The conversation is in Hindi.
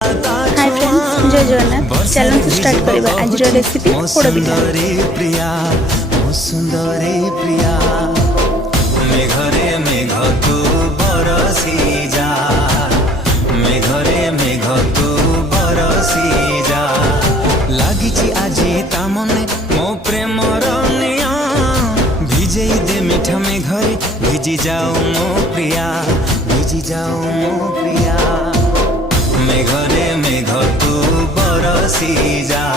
हाय फ्रेंड्स, जय जगन्नाथ। चैनल स्टार्ट करिबा आज रेसिपी पोड़ पिठा। प्रिया मो सुंदरी प्रिया मेघरे मेघ तू बरसी जा मेघरे मेघ तू बरसी जा लागिची आजी ता मने मो प्रेम रनिया भिजे दे मीठा मेघरे भिजी जाओ मो प्रिया भिजी जाओ मो प्रिया मेघरे मेघ तू बरसी जा।